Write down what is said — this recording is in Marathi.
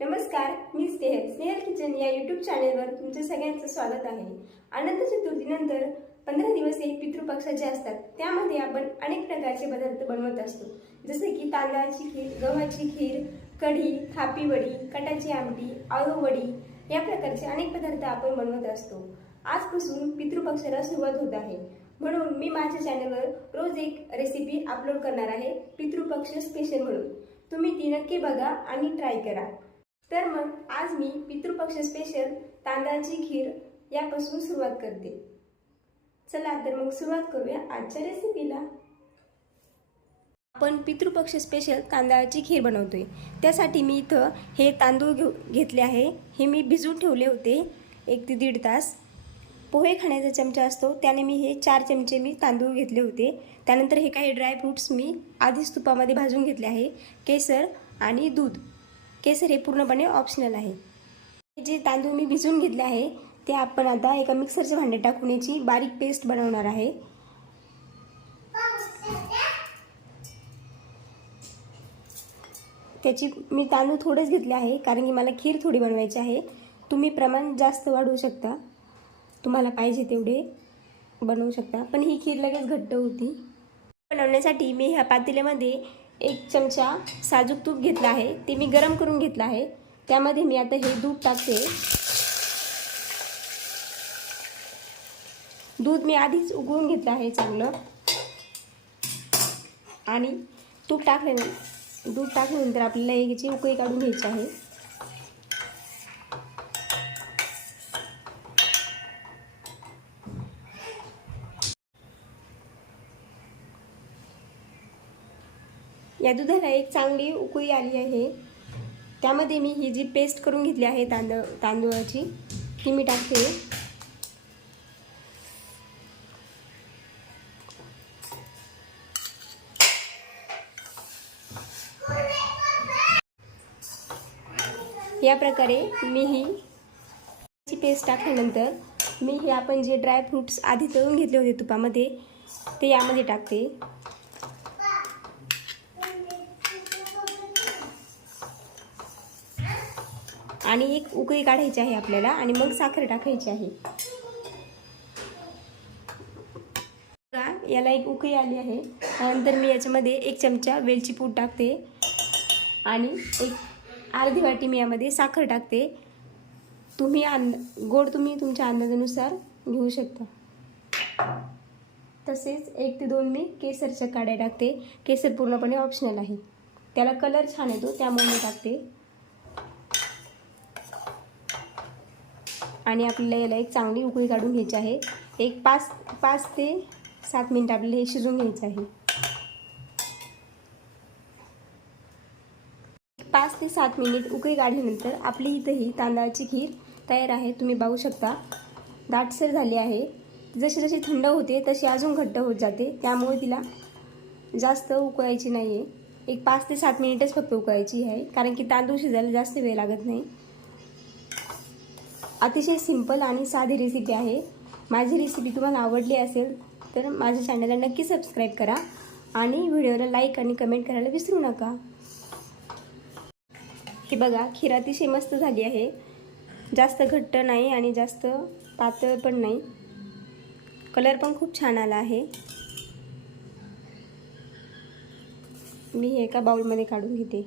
नमस्कार, मी स्नेहल किचन या यूट्यूब चॅनेलवर तुमचे सगळ्यांचं स्वागत आहे। अनंत चतुर्थीनंतर 15 दिवस हे पितृपक्षाचे असतात। त्यामध्ये आपण अनेक प्रकारचे पदार्थ बनवत असतो, जसे की तांदळाची खीर, गव्हाची खीर, कढी, थापी वडी, कटाची आमटी, आळू वडी या प्रकारचे अनेक पदार्थ आपण बनवत असतो। आजपासून पितृपक्षाला सुरुवात होत आहे, म्हणून मी माझ्या चॅनलवर रोज एक रेसिपी अपलोड करणार आहे, पितृपक्ष स्पेशल म्हणून। तुम्ही ती नक्की बघा आणि ट्राय करा। तर मग आज मी पितृपक्ष स्पेशल तांदळाची खीर यापासून सुरुवात करते। चला तर मग सुरुवात करूया आजच्या रेसिपीला। आपण पितृपक्ष स्पेशल तांदळाची खीर बनवतोय। त्यासाठी मी इथं हे तांदूळ घेतले आहे। हे मी भिजवून ठेवले होते 1 ते 1.5 तास। पोहे खाण्याचा चमचा असतो त्याने मी हे 4 चमचे मी तांदूळ घेतले होते। त्यानंतर हे काही ड्राय फ्रूट्स मी आधीच तुपामध्ये भाजून घेतले आहे, केसर आणि दूध। केसर हे पूर्णपणे ऑप्शनल आहे। जे तांदूळ मी भिजवून घेतले आहे ते आपण आता एका मिक्सरच्या भांड्यात टाकून याची बारीक पेस्ट बनवणार आहे। त्याची मी तांदूळ थोडेच घेतले आहे कारण की मला खीर थोडी बनवायची आहे। तुम्ही प्रमाण जास्त वाढवू शकता, तुम्हाला पाहिजे तेवढे बनवू शकता, पण ही खीर लगेच घट्ट होती। बनवण्यासाठी मी ह्या पातेल्यामध्ये 1 चमचा साजूक तूप घेतला आहे, ते मी गरम करून घेतलं आहे। त्यामध्ये मी आता हे दूध टाकते। दूध मी आधीच उकळून घेतलं आहे चांगलं, आणि दूध टाकल्यानंतर आपल्याला याची उकळी काढून घ्यायची आहे। या दुधाला एक चांगली उकळी आली आहे। त्यामध्ये मी ही जी पेस्ट करून घेतली आहे तांदूळाची ती मी टाकते। या प्रकारे मी ही पेस्ट टाकल्यानंतर मी हे आपण जे ड्राय फ्रूट्स आधी तळून घेतले होते तुपामध्ये ते यामध्ये टाकते। आणि एक उकळी काढायची आहे आपल्याला, आणि मग साखर टाकायची आहे। याला एक उकळी आली आहे। त्यानंतर मी याच्यामध्ये 1 चमचा वेलची पूड टाकते आणि एक अर्धी वाटी मी यामध्ये साखर टाकते। गोड तुम्ही तुमच्या अंदाजानुसार घेऊ शकता। तसेच 1 ते 2 मी केसरच्या काड्या टाकते। केसर पूर्णपणे ऑप्शनल आहे, त्याला कलर छान येतो त्यामुळे मी टाकते। आणि आपल्याला याला एक चांगली उकळी काढून घ्यायची आहे। एक 5 ते 7 मिनिट आपल्याला हे शिजवून घ्यायचं आहे। 5 ते 7 मिनिट उकळी काढल्यानंतर आपली इथं ही तांदळाची खीर तयार आहे। तुम्ही बघू शकता दाटसर झाली आहे। जशी जशी थंड होते तशी अजून घट्ट होत जाते, त्यामुळे तिला जास्त उकळायची नाही आहे। एक 5 ते 7 मिनिटच फक्त उकळायची आहे, कारण की तांदूळ शिजायला जास्त वेळ लागत नाही। अतिशय सिंपल आणि साधी रेसिपी आहे। माझी रेसिपी तुम्हाला आवडली असेल तर माझ्या चॅनलला नक्की सबस्क्राईब करा आणि व्हिडिओला लाईक आणि कमेंट करायला विसरू नका। हे बघा, खीर अतिशय मस्त झाली आहे, जास्त घट्ट नाही आणि जास्त पातळ पण नाही। कलर पण खूप छान आला आहे। मी हे एका बाउलमध्ये काढून घेते।